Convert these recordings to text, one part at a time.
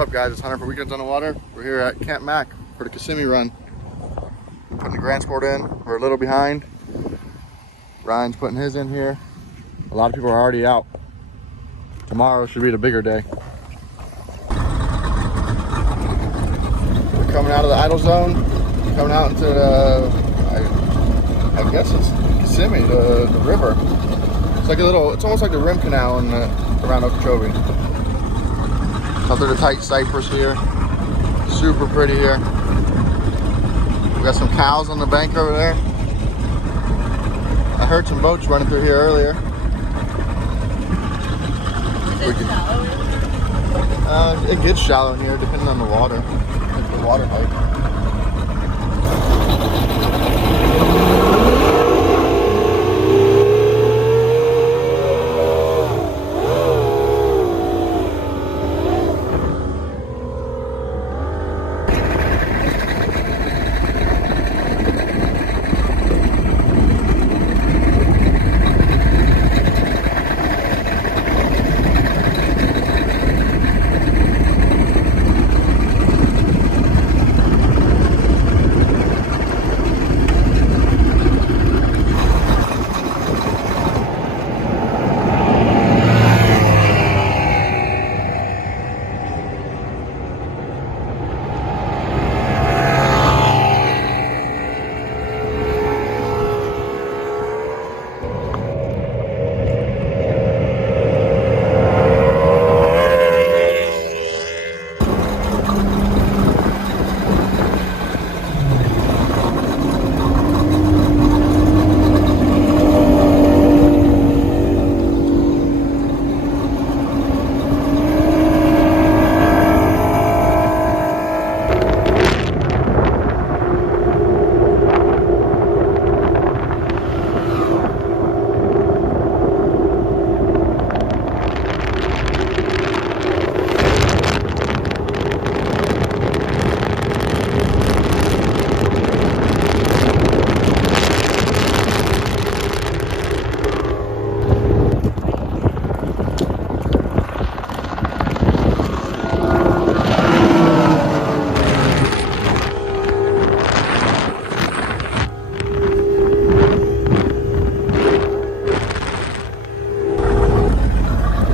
up, guys? It's Hunter for Weekends on the Water. We're here at Camp Mack for the Kissimmee run. I'm putting the Grand Sport in. We're a little behind. Ryan's putting his in here. A lot of people are already out. Tomorrow should be the bigger day. We're coming out of the idle zone. Coming out into the, I guess it's Kissimmee, the river. It's like a little, it's almost like the rim canal in around Okeechobee. Under the tight cypress here. Super pretty here. We got some cows on the bank over there. I heard some boats running through here earlier. Is it shallow? It gets shallow in here depending on the water. It's the water height.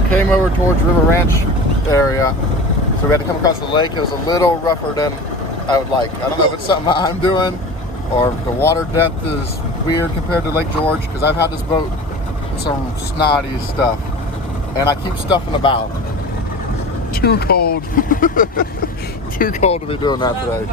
Came over towards River Ranch area, so we had to come across the lake. It was a little rougher than I would like. I don't know if it's something I'm doing or if the water depth is weird compared to Lake George, because I've had this boat in some snotty stuff and I keep stuffing the bow. Too cold. Too cold to be doing that today.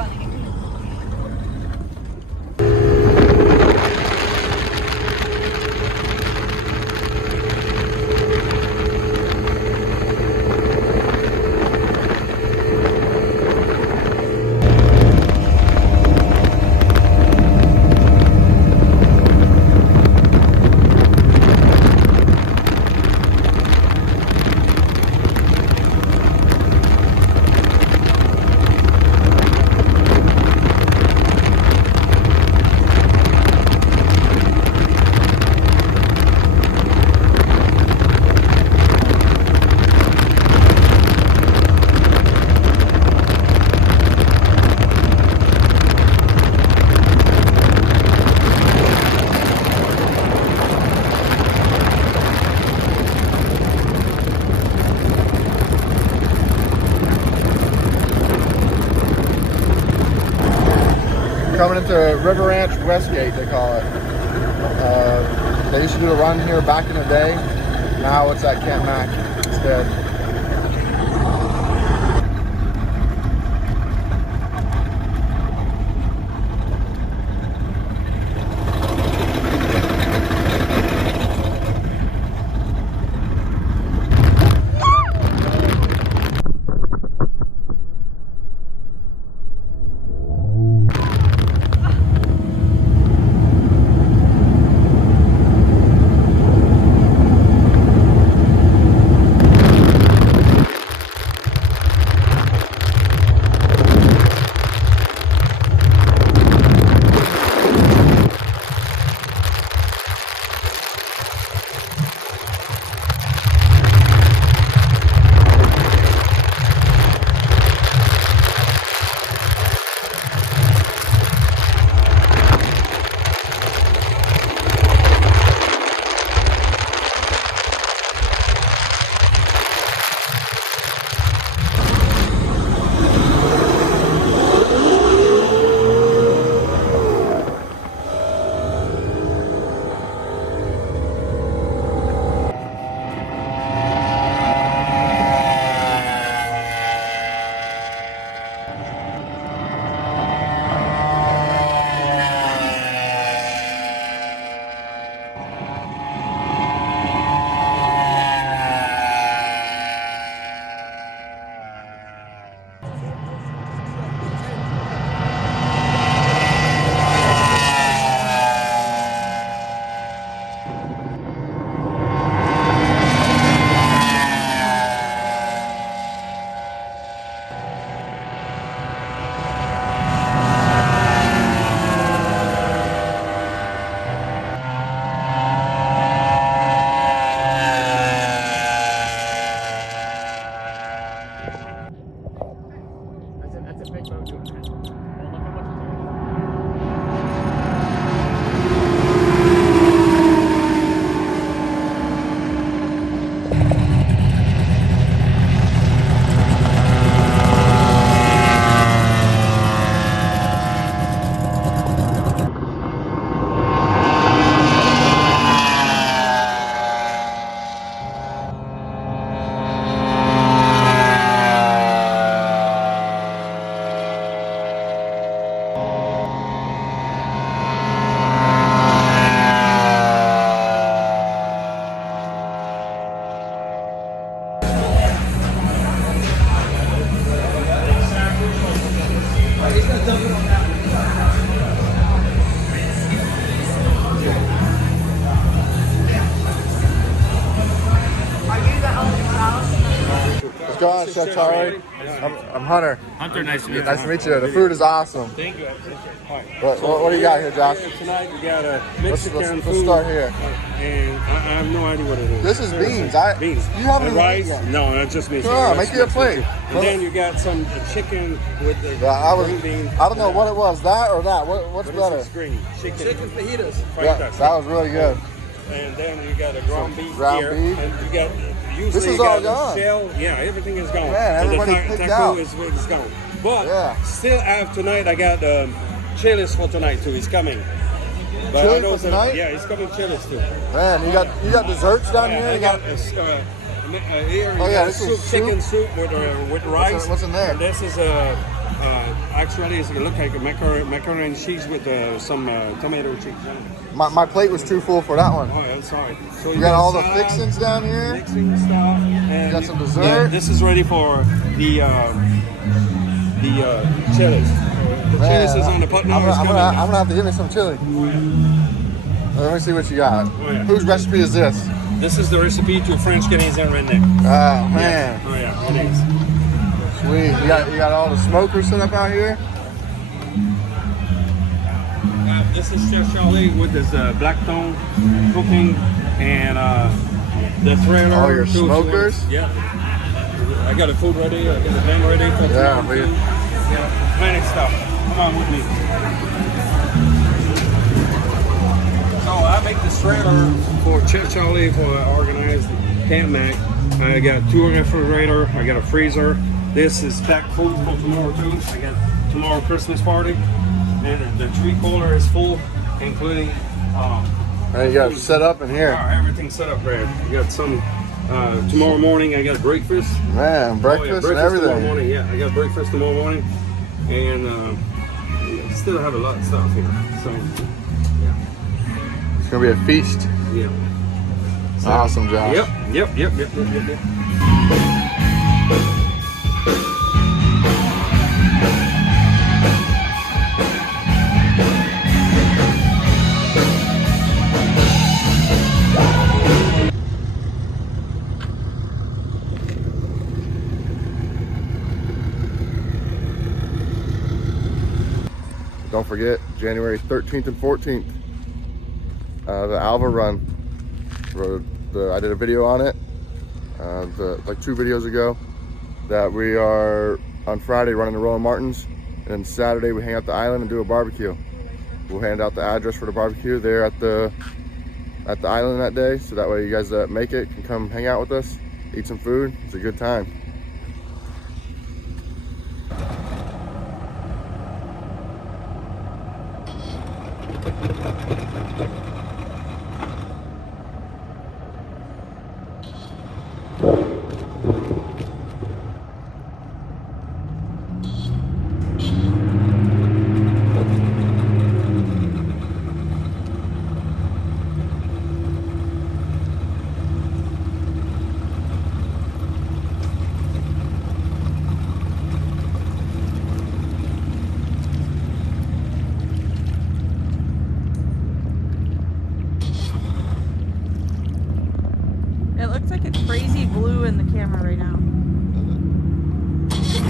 Coming into River Ranch Westgate, they call it. They used to do a run here back in the day. Now it's at Camp Mack instead. going, Chef Charlie? I'm Hunter. Hunter, nice to meet you. Nice to meet you. The food is awesome. Thank you. What do you got here, Josh? Tonight we got a Let's Mexican let's start here. And I have no idea what it is. This is beans. Beans. You haven't even rice? eaten yet. No, that's just beans. Come on, make you a plate. And then you got some chicken with the green beans. I don't know what it was, that or that. What's better? This is green. Chicken fajitas. Yeah, that was really good. And then you got a ground beef ground here. beef. And you got usually This is you all got gone. shell. Yeah, everything is gone. Man, And everybody picked out. is gone. But Yeah. still tonight I got chilies for tonight too. He's coming. But Chili I know for tonight? Yeah, he's coming chilies too. Man, you got desserts down here. I You got Oh, here. yeah, Yeah, this is chicken soup with rice. what's in there? And this is actually it looks like a macaroni and cheese with some tomato cheese. My plate was too full for that one. Oh, yeah, sorry. So You got all the salad, fixings down here. mixing stuff. And got some dessert. This is ready for the chilies. The Man, chilies is on the pot now. I'm gonna have to give me some chili. Let me see what you got. Oh, yeah. Whose recipe is this? This is the recipe to French Canadian redneck. Oh man, Oh yeah, it is. sweet. You got all the smokers set up out here. This is Chef Charlie with his black tone cooking and the trailer. All your smokers? Yeah. I got the food ready. I got the van ready for Yeah, tonight. Yeah, plenty of stuff. Come on with me. So I make this trailer for Chef Charlie for organized Camp Mack. I got 2 refrigerator. I got a freezer. This is packed food for tomorrow too. I got tomorrow Christmas party. And the tree cooler is full, including And you got it set up in here. everything's set up there. You got some tomorrow morning. I got breakfast. Man, breakfast and Tomorrow everything. morning. Yeah, I got breakfast tomorrow morning, and still have a lot of stuff here. So It's gonna be a feast. yeah. So, Awesome, Josh. Yep. Don't forget, January 13th and 14th, the Alva run. I did a video on it, like 2 videos ago, that we are on Friday running the Roland Martins, and then Saturday we hang out the island and do a barbecue. We'll hand out the address for the barbecue there at the island that day, so that way you guys that make it can come hang out with us, eat some food. It's a good time. It looks like it's crazy blue in the camera right now. Just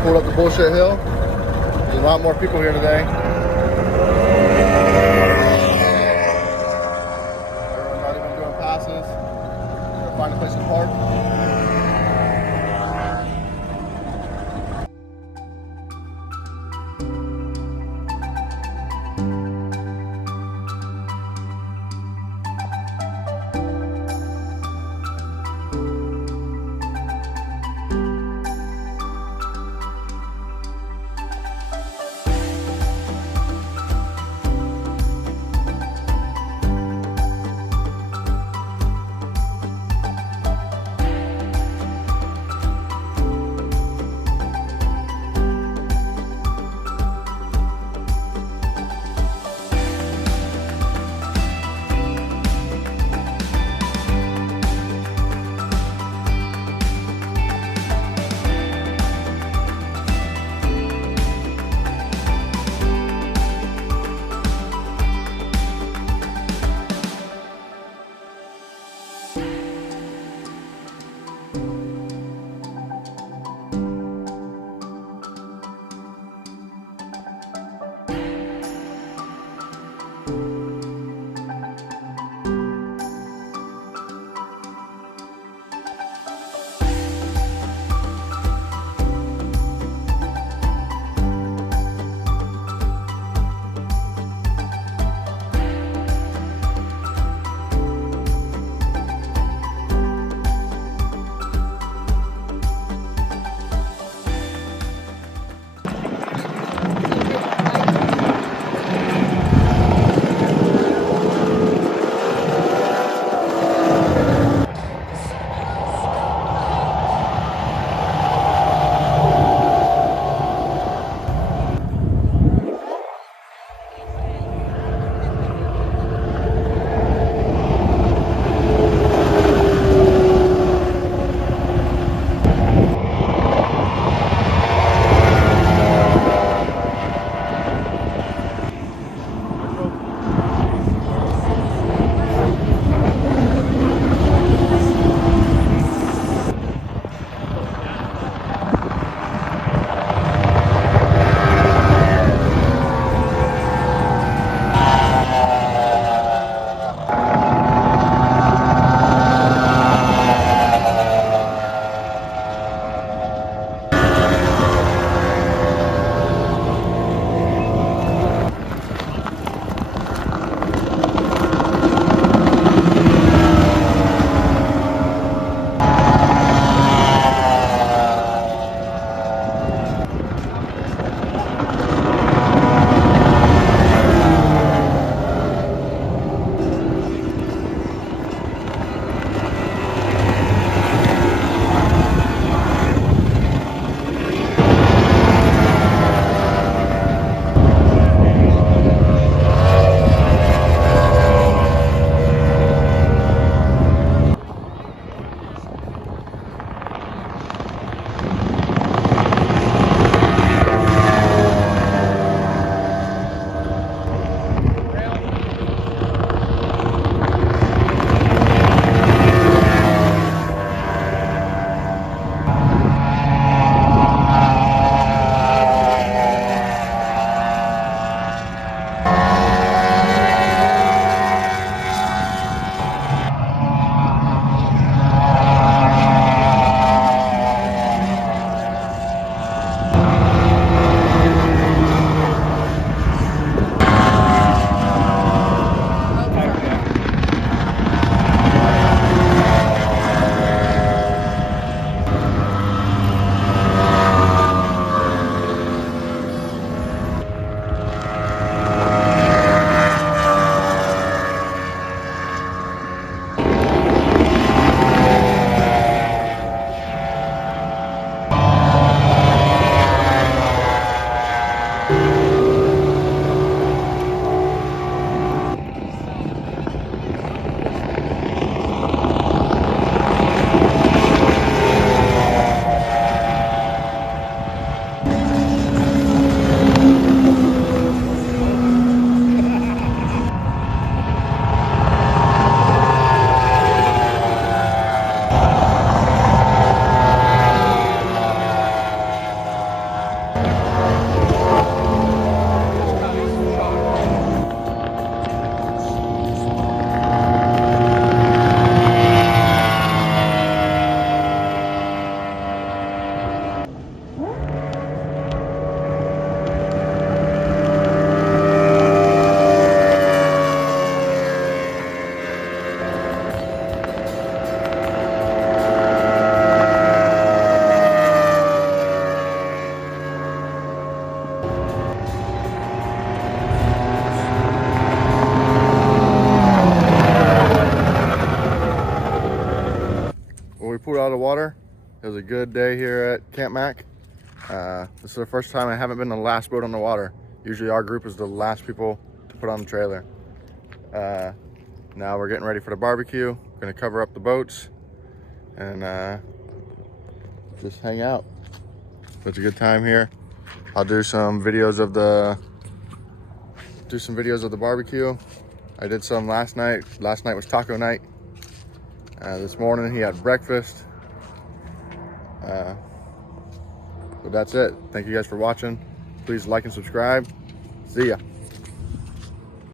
pulled up the bullshit hill. There's a lot more people here today. Everyone's already been doing passes. Gonna find a place to park. we pulled out of the water. It was a good day here at Camp Mack. This is the first time I haven't been the last boat on the water. Usually our group is the last people to put on the trailer. Now we're getting ready for the barbecue. Gonna cover up the boats and just hang out. It's a good time here. I'll do some videos of the barbecue. I did some last night. Last night was taco night. This morning he had breakfast. But that's it. Thank you guys for watching. Please like and subscribe. See ya.